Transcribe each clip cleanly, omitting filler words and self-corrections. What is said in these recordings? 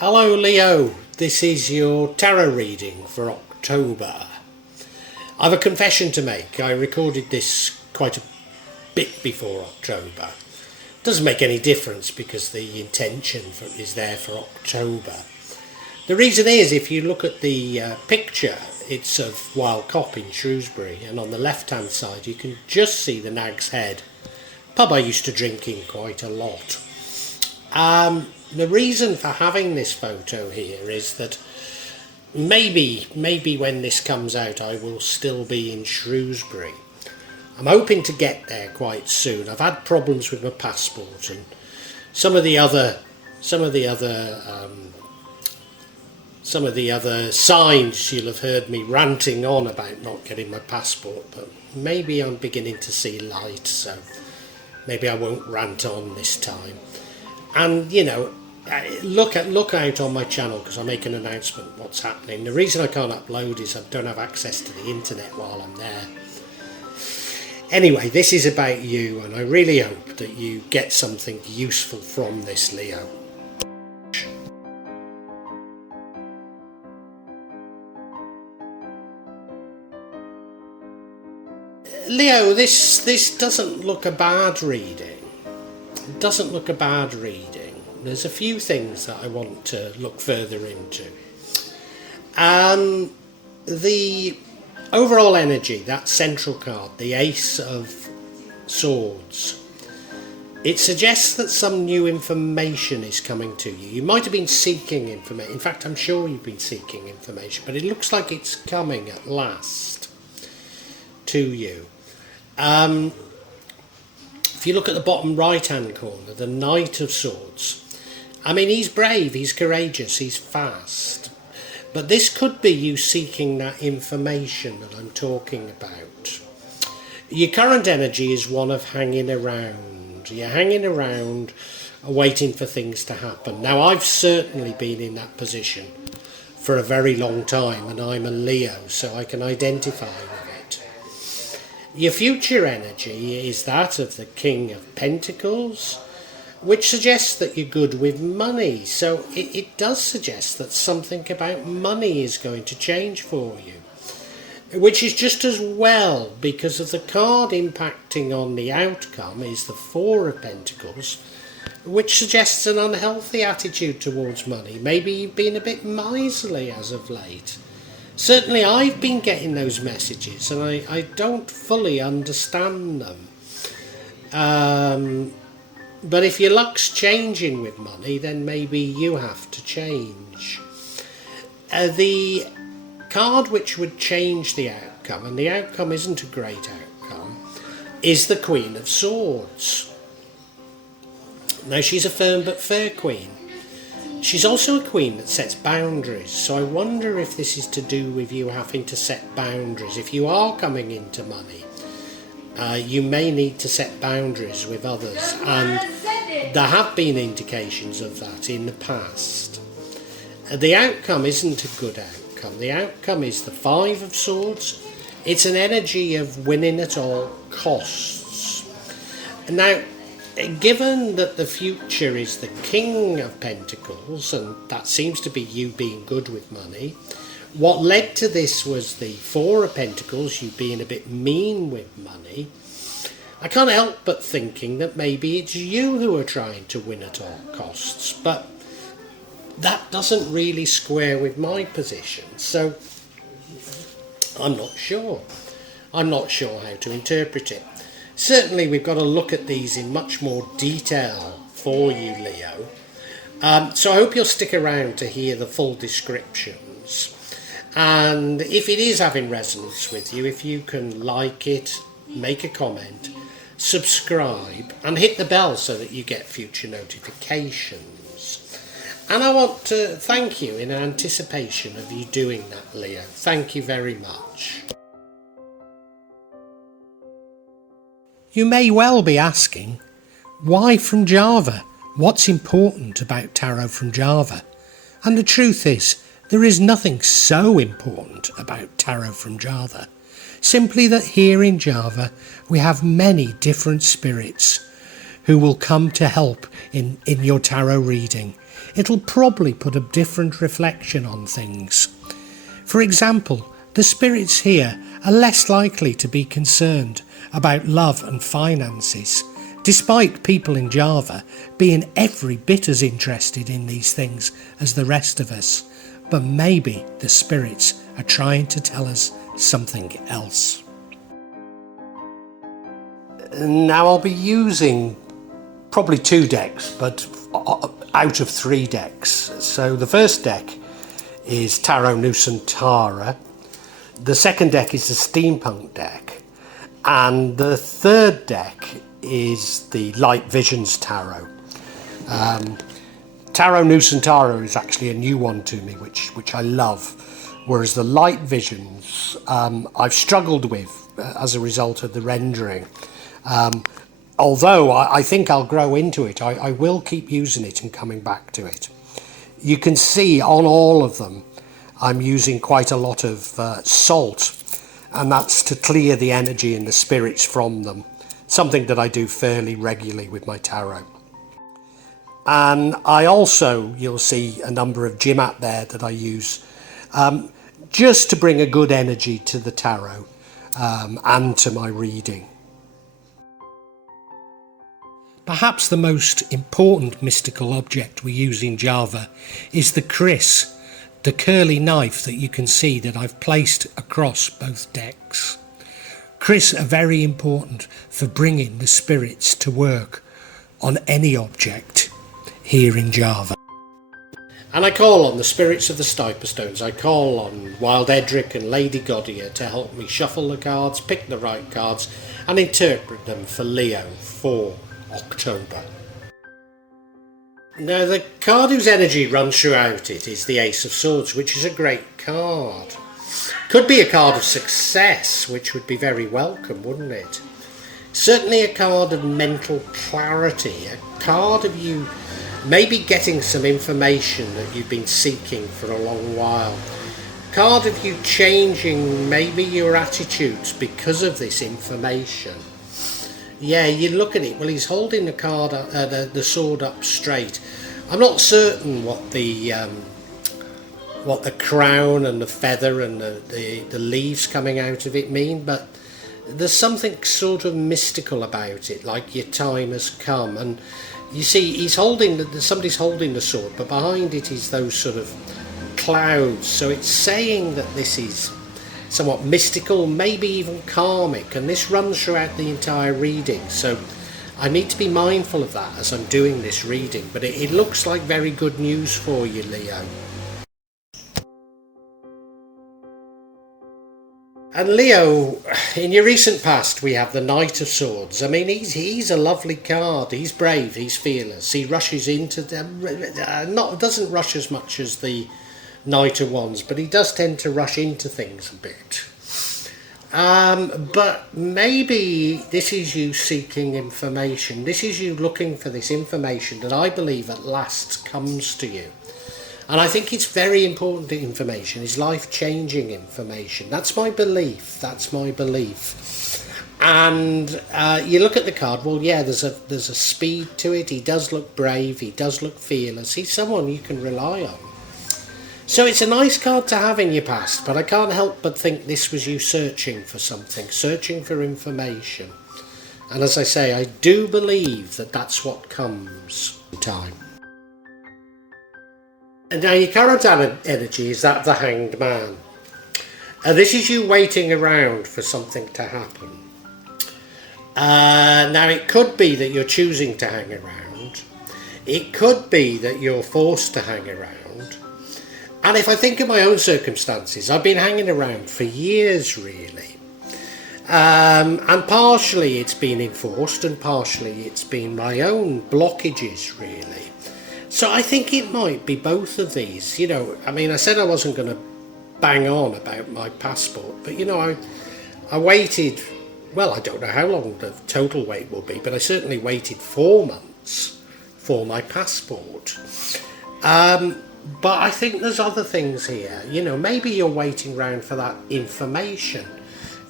Hello Leo, this is your tarot reading for October. I have a confession to make. I recorded this quite a bit before October. Doesn't make any difference because the intention is there for October. The reason is, if you look at the picture, it's of Wild Cop in Shrewsbury, and on the left hand side you can just see the Nag's Head, pub I used to drink in quite a lot. The reason for having this photo here is that maybe when this comes out I will still be in Shrewsbury. I'm hoping to get there quite soon. I've had problems with my passport and some of the other signs. You'll have heard me ranting on about not getting my passport, but maybe I'm beginning to see light, so maybe I won't rant on this time. And you know, look out on my channel because I make an announcement what's happening. The reason I can't upload is I don't have access to the internet while I'm there. Anyway, this is about you, and I really hope that you get something useful from this, Leo. Leo, this doesn't look a bad reading. It doesn't look a bad reading. There's a few things that I want to look further into. The overall energy, that central card, the Ace of Swords, it suggests that some new information is coming to you. You might have been seeking information. In fact, I'm sure you've been seeking information, but it looks like it's coming at last to you. If you look at the bottom right hand corner, the Knight of Swords, I mean, he's brave, he's courageous, he's fast, but this could be you seeking that information that I'm talking about. Your current energy is one of hanging around. You're hanging around waiting for things to happen. Now, I've certainly been in that position for a very long time, and I'm a Leo, so I can identify with it. Your future energy is that of the King of Pentacles, which suggests that you're good with money. So it does suggest that something about money is going to change for you, which is just as well, because of the card impacting on the outcome is the Four of Pentacles, which suggests an unhealthy attitude towards money. Maybe you've been a bit miserly as of late. Certainly I've been getting those messages and I don't fully understand them. But if your luck's changing with money, then maybe you have to change. The card which would change the outcome, and the outcome isn't a great outcome, is the Queen of Swords. Now, she's a firm but fair queen. She's also a queen that sets boundaries, so I wonder if this is to do with you having to set boundaries. If you are coming into money, you may need to set boundaries with others, and there have been indications of that in the past. The outcome isn't a good outcome. The outcome is the Five of Swords. It's an energy of winning at all costs. Now, given that the future is the King of Pentacles, and that seems to be you being good with money, what led to this was the Four of Pentacles, you being a bit mean with money. I can't help but thinking that maybe it's you who are trying to win at all costs, but that doesn't really square with my position, so I'm not sure. I'm not sure how to interpret it. Certainly we've got to look at these in much more detail for you, Leo. So I hope you'll stick around to hear the full descriptions. And if it is having resonance with you, if you can like it, make a comment, subscribe, and hit the bell so that you get future notifications. And I want to thank you in anticipation of you doing that, Leo. Thank you very much. You may well be asking, why from Java? What's important about tarot from Java? And the truth is, there is nothing so important about tarot from Java. Simply that here in Java, we have many different spirits who will come to help in your tarot reading. it'll probably put a different reflection on things. For example, the spirits here are less likely to be concerned about love and finances, despite people in Java being every bit as interested in these things as the rest of us. But maybe the spirits are trying to tell us something else. Now I'll be using probably 2 decks, but out of 3 decks. So the first deck is Tarot Nusantara, the second deck is the Steampunk deck, and the third deck is the Light Visions Tarot. Tarot Nusantara is actually a new one to me, which I love, whereas the Light Visions I've struggled with as a result of the rendering. Although I think I'll grow into it, I will keep using it and coming back to it. You can see on all of them I'm using quite a lot of salt, and that's to clear the energy and the spirits from them, something that I do fairly regularly with my tarot. And I also, you'll see a number of Jimat there that I use just to bring a good energy to the tarot and to my reading. Perhaps the most important mystical object we use in Java is the kris, the curly knife that you can see that I've placed across both decks. Kris are very important for bringing the spirits to work on any object here in Java. And I call on the spirits of the Stiper Stones. I call on Wild Edric and Lady Godier to help me shuffle the cards, pick the right cards, and interpret them for Leo for October. Now, the card whose energy runs throughout it is the Ace of Swords, which is a great card. Could be a card of success, which would be very welcome, wouldn't it? Certainly a card of mental clarity, a card of you maybe getting some information that you've been seeking for a long while. Card of you changing maybe your attitudes because of this information. Yeah, you look at it, well, he's holding the card, the sword up straight. I'm not certain what the crown and the feather and the leaves coming out of it mean, but there's something sort of mystical about it, like your time has come. And you see, somebody's holding the sword, but behind it is those sort of clouds. So it's saying that this is somewhat mystical, maybe even karmic, and this runs throughout the entire reading. So I need to be mindful of that as I'm doing this reading, but it looks like very good news for you, Leo. And Leo, in your recent past, we have the Knight of Swords. I mean, he's a lovely card. He's brave, he's fearless. He rushes into them, doesn't rush as much as the Knight of Wands, but he does tend to rush into things a bit. But maybe this is you seeking information. This is you looking for this information that I believe at last comes to you. And I think it's very important information. It's life-changing information. That's my belief. And you look at the card, well, yeah, there's a speed to it. He does look brave. He does look fearless. He's someone you can rely on. So it's a nice card to have in your past, but I can't help but think this was you searching for something, searching for information. And as I say, I do believe that that's what comes in time. And now your current energy is that of the Hanged Man. This is you waiting around for something to happen. Now it could be that you're choosing to hang around. It could be that you're forced to hang around. And if I think of my own circumstances, I've been hanging around for years, really. And partially it's been enforced and partially it's been my own blockages, really. So I think it might be both of these. You know, I mean, I said I wasn't going to bang on about my passport, but, you know, I waited, well, I don't know how long the total wait will be, but I certainly waited 4 months for my passport. But I think there's other things here. You know, maybe you're waiting around for that information.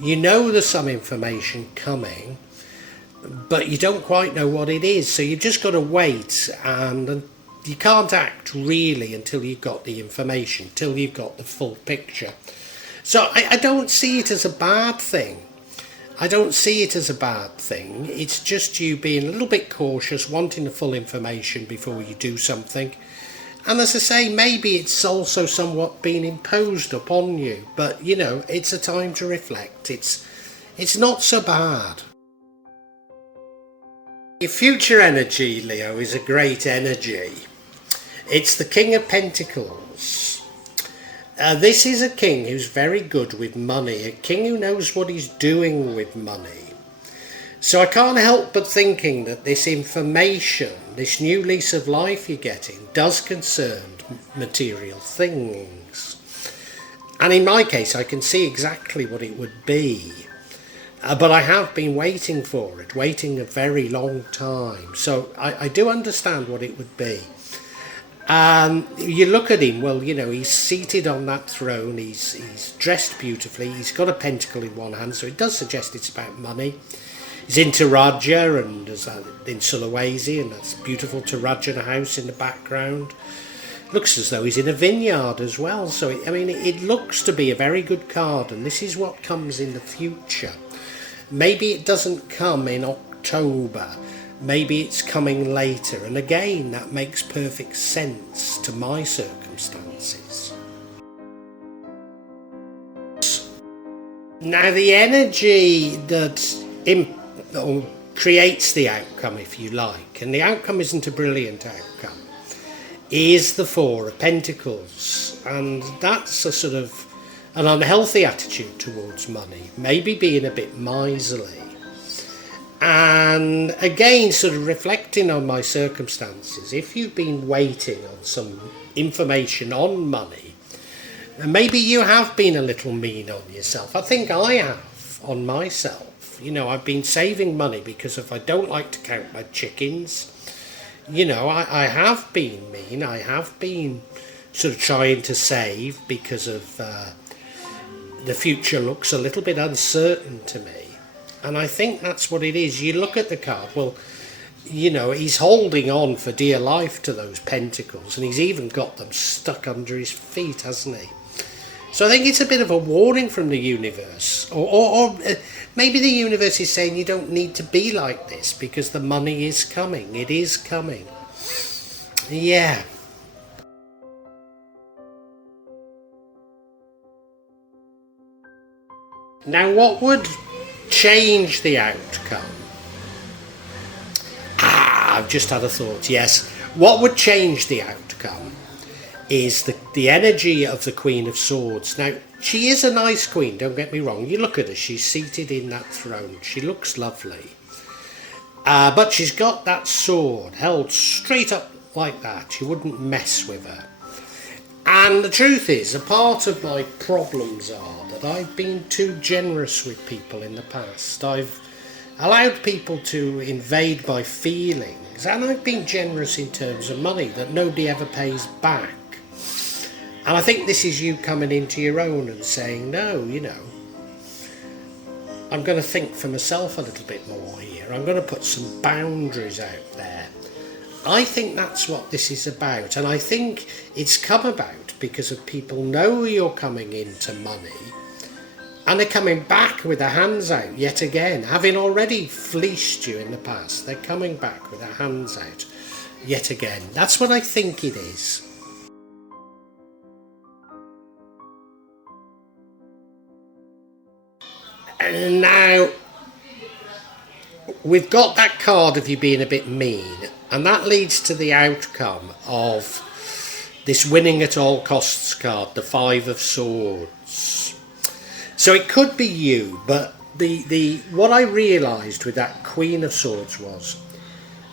You know there's some information coming, but you don't quite know what it is. So you've just got to wait and you can't act really until you've got the information, till you've got the full picture. So I don't see it as a bad thing. I don't see it as a bad thing. It's just you being a little bit cautious, wanting the full information before you do something. And as I say, maybe it's also somewhat being imposed upon you. But, you know, it's a time to reflect. It's not so bad. Your future energy, Leo, is a great energy. It's the King of Pentacles. This is a king who's very good with money, a king who knows what he's doing with money. So I can't help but thinking that this information, this new lease of life you're getting, does concern material things. And in my case, I can see exactly what it would be. But I have been waiting for it, waiting a very long time. So I do understand what it would be. You look at him, well, you know, he's seated on that throne, he's dressed beautifully, he's got a pentacle in one hand, so it does suggest it's about money. He's in Taraja and in Sulawesi, and that's beautiful Taraja house in the background. Looks as though he's in a vineyard as well, so it looks to be a very good card, and this is what comes in the future. Maybe it doesn't come in October. Maybe it's coming later, and again, that makes perfect sense to my circumstances. Now, the energy that creates the outcome, if you like, and the outcome isn't a brilliant outcome, is the Four of Pentacles, and that's a sort of an unhealthy attitude towards money, maybe being a bit miserly. And again, sort of reflecting on my circumstances, if you've been waiting on some information on money, maybe you have been a little mean on yourself. I think I have on myself. You know, I've been saving money because if I don't like to count my chickens, you know, I have been mean. I have been sort of trying to save because of the future looks a little bit uncertain to me. And I think that's what it is. You look at the card, well, you know, he's holding on for dear life to those pentacles, and he's even got them stuck under his feet, hasn't he? So I think it's a bit of a warning from the universe. Or maybe the universe is saying you don't need to be like this because the money is coming. It is coming. Yeah. Now, what would change the outcome? I've just had a thought. Yes, what would change the outcome is the energy of the Queen of Swords. Now, she is a nice queen, don't get me wrong. You look at her, she's seated in that throne. She looks lovely. But she's got that sword held straight up like that. You wouldn't mess with her. And the truth is, a part of my problems are that I've been too generous with people in the past. I've allowed people to invade my feelings, and I've been generous in terms of money that nobody ever pays back. And I think this is you coming into your own and saying, no, you know, I'm going to think for myself a little bit more here. I'm going to put some boundaries out there. I think that's what this is about, and I think it's come about because of people know you're coming into money, and they're coming back with their hands out yet again, having already fleeced you in the past. They're coming back with their hands out yet again. That's what I think it is. And now we've got that card of you being a bit mean, and that leads to the outcome of this winning at all costs card, the Five of Swords. So it could be you, but the what I realised with that Queen of Swords was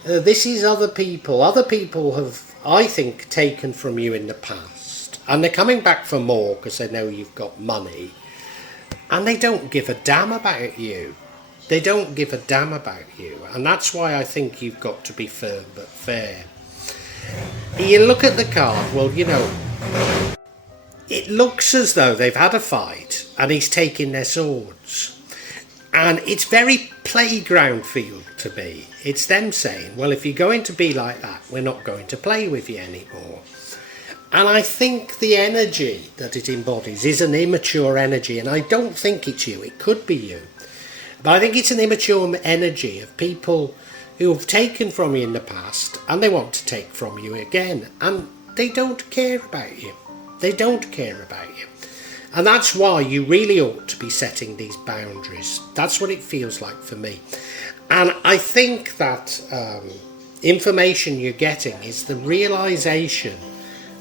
this is other people. Other people have, I think, taken from you in the past, and they're coming back for more because they know you've got money, and they don't give a damn about you. They don't give a damn about you, and that's why I think you've got to be firm but fair. You look at the card, well, you know, it looks as though they've had a fight and he's taking their swords. And it's very playground feel to me. It's them saying, well, if you're going to be like that, we're not going to play with you anymore. And I think the energy that it embodies is an immature energy, and I don't think it's you. It could be you. But I think it's an immature energy of people who have taken from you in the past and they want to take from you again, and they don't care about you. They don't care about you. And that's why you really ought to be setting these boundaries. That's what it feels like for me. And I think that information you're getting is the realisation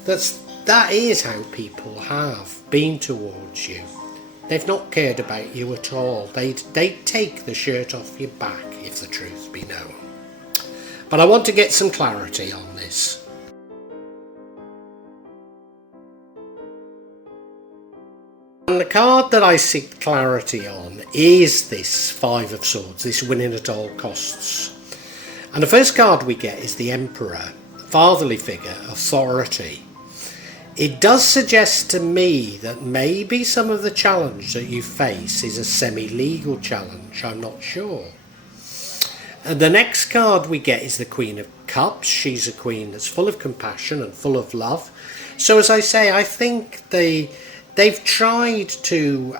that is how people have been towards you. They've not cared about you at all. They'd take the shirt off your back if the truth be known. But I want to get some clarity on this. And the card that I seek clarity on is this Five of Swords, this winning at all costs. And the first card we get is the Emperor, fatherly figure, authority. It does suggest to me that maybe some of the challenge that you face is a semi-legal challenge. I'm not sure. And the next card we get is the Queen of Cups. She's a queen that's full of compassion and full of love. So as I say, I think they've tried to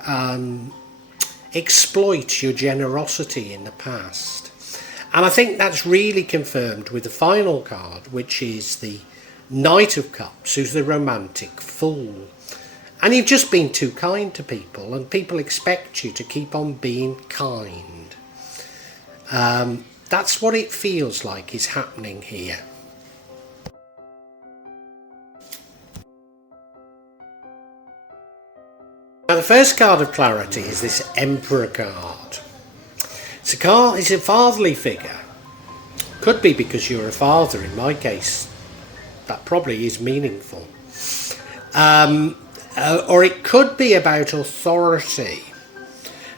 exploit your generosity in the past. And I think that's really confirmed with the final card, which is the Knight of Cups, who's the romantic fool. And you've just been too kind to people, and people expect you to keep on being kind. That's what it feels like is happening here. Now the first card of clarity is this Emperor card. It's a fatherly figure. Could be because you're a father, in my case. That probably is meaningful. Or it could be about authority.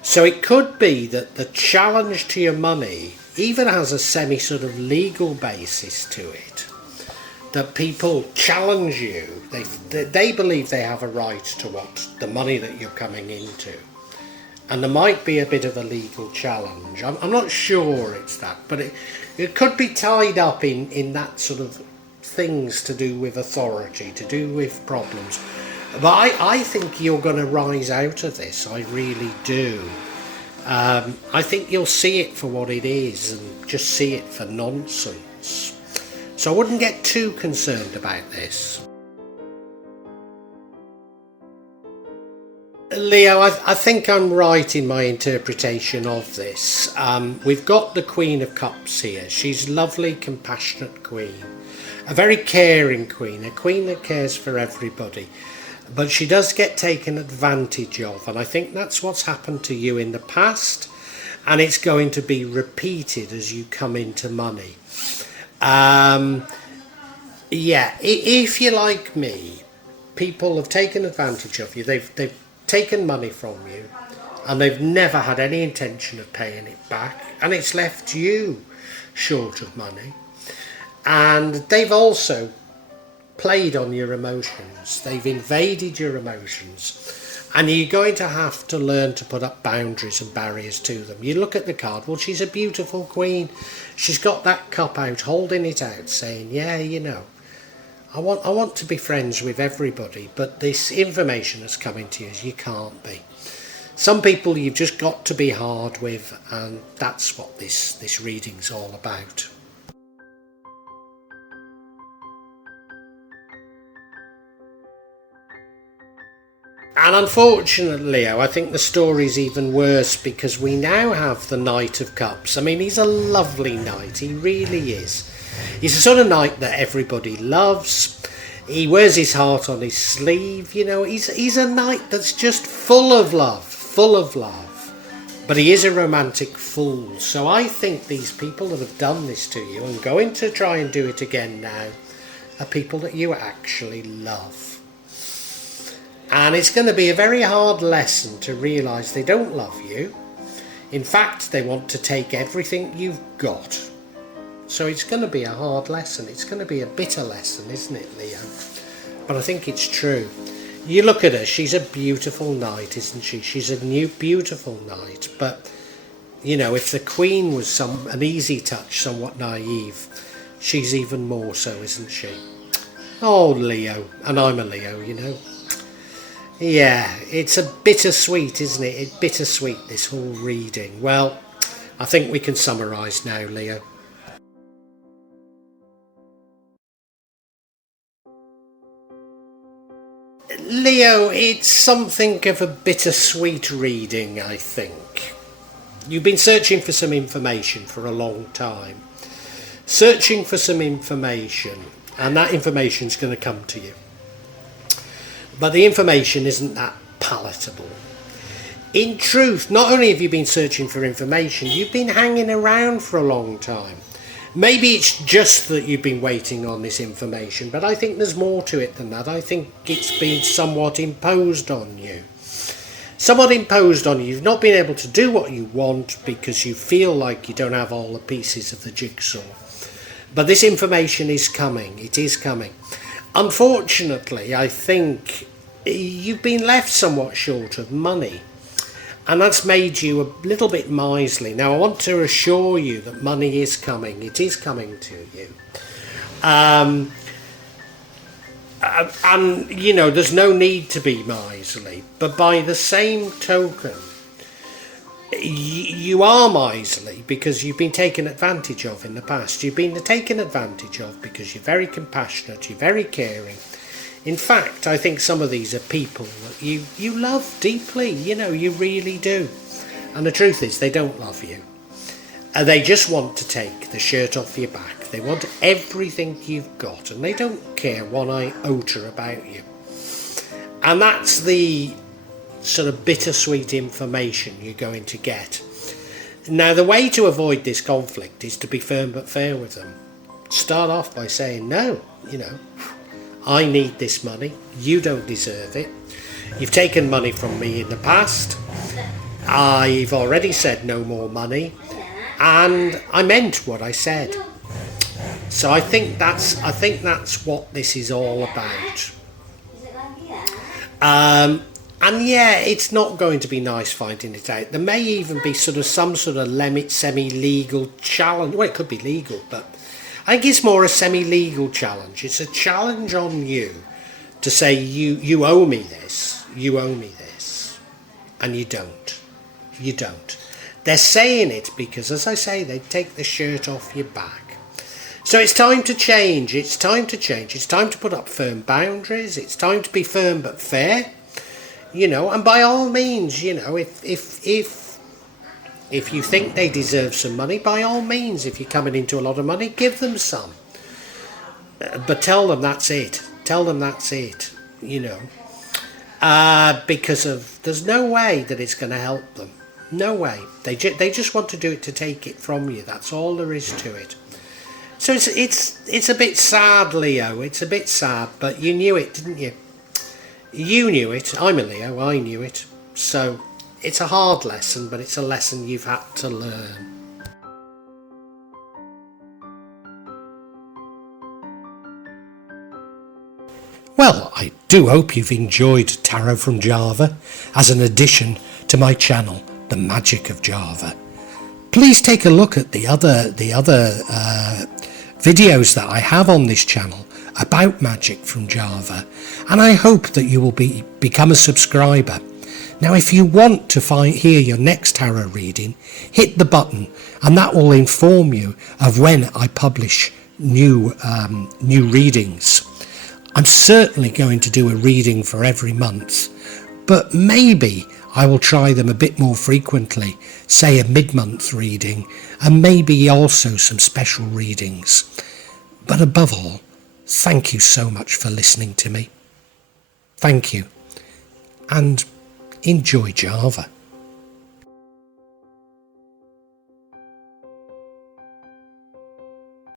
So it could be that the challenge to your money even has a semi sort of legal basis to it. That people challenge you. They believe they have a right to what the money that you're coming into. And there might be a bit of a legal challenge. I'm not sure it's that, but it could be tied up in that sort of things to do with authority, to do with problems. But I think you're going to rise out of this. I really do. I think you'll see it for what it is and just see it for nonsense. So I wouldn't get too concerned about this. Leo, I think I'm right in my interpretation of this. We've got the Queen of Cups here. She's a lovely, compassionate queen. A very caring queen, a queen that cares for everybody. But she does get taken advantage of, and I think that's what's happened to you in the past, and it's going to be repeated as you come into money. Yeah, if you're like me, people have taken advantage of you. They've taken money from you, and they've never had any intention of paying it back, and it's left you short of money. And they've also played on your emotions. They've invaded your emotions, and you're going to have to learn to put up boundaries and barriers to them. You look at the card, well, she's a beautiful queen. She's got that cup out, holding it out, saying, yeah, you know, I want to be friends with everybody, but this information that's coming to you is you can't be. Some people you've just got to be hard with, and that's what this reading's all about. And unfortunately, Leo, I think the story's even worse because we now have the Knight of Cups. I mean, he's a lovely knight, he really is. He's the sort of knight that everybody loves. He wears his heart on his sleeve, you know. He's a knight that's just full of love. But he is a romantic fool. So I think these people that have done this to you and going to try and do it again now are people that you actually love. And it's going to be a very hard lesson to realise they don't love you. In fact, they want to take everything you've got. So it's going to be a hard lesson. It's going to be a bitter lesson, isn't it, Leo? But I think it's true. You look at her, she's a beautiful knight, isn't she? She's a new beautiful knight. But You know, if the Queen was an easy touch, somewhat naive, she's even more so, isn't she? Oh, Leo. And I'm a Leo, you know. Yeah, it's a bittersweet, isn't it? It's bittersweet, this whole reading. Well, I think we can summarise now, Leo. Leo, it's something of a bittersweet reading, I think. You've been searching for some information for a long time. Searching for some information, and that information's going to come to you. But the information isn't that palatable. In truth, not only have you been searching for information, you've been hanging around for a long time. Maybe it's just that you've been waiting on this information, but I think there's more to it than that. I think it's been somewhat imposed on you. Somewhat imposed on you. You've not been able to do what you want because you feel like you don't have all the pieces of the jigsaw. But this information is coming. It is coming. Unfortunately, I think you've been left somewhat short of money, and that's made you a little bit miserly. Now, I want to assure you that money is coming. It is coming to you. And, you know, there's no need to be miserly. But by the same token, you are miserly because you've been taken advantage of in the past. You've been taken advantage of because you're very compassionate, you're very caring. In fact, I think some of these are people that you love deeply, you know, you really do. And the truth is, they don't love you. They just want to take the shirt off your back. They want everything you've got, and they don't care one iota about you. And that's the sort of bittersweet information you're going to get. Now, the way to avoid this conflict is to be firm but fair with them. Start off by saying, no, you know, I need this money, you don't deserve it. You've taken money from me in the past. I've already said no more money, and I meant what I said. So I think that's what this is all about. And yeah, it's not going to be nice finding it out. There may even be some sort of semi-legal challenge. Well, it could be legal, but I think it's more a semi-legal challenge. It's a challenge on you to say you owe me this, and you don't. You don't. They're saying it because, as I say, they take the shirt off your back. So it's time to change. It's time to change. It's time to put up firm boundaries. It's time to be firm but fair. You know, and by all means, you know, if you think they deserve some money, by all means, if you're coming into a lot of money, give them some. But tell them that's it. Tell them that's it, you know. Because there's no way that it's going to help them. No way. They just want to do it to take it from you. That's all there is to it. So it's a bit sad, Leo. It's a bit sad, but you knew it, didn't you? You knew it. I'm a Leo. I knew it. So it's a hard lesson, but it's a lesson you've had to learn. Well, I do hope you've enjoyed Tarot from Java as an addition to my channel, The Magic of Java. Please take a look at the other videos that I have on this channel about magic from Java, and I hope that you will become a subscriber. Now, if you want to hear your next tarot reading, hit the button, and that will inform you of when I publish new readings. I'm certainly going to do a reading for every month, but maybe I will try them a bit more frequently, say a mid-month reading, and maybe also some special readings. But above all, thank you so much for listening to me. Thank you, and enjoy Java.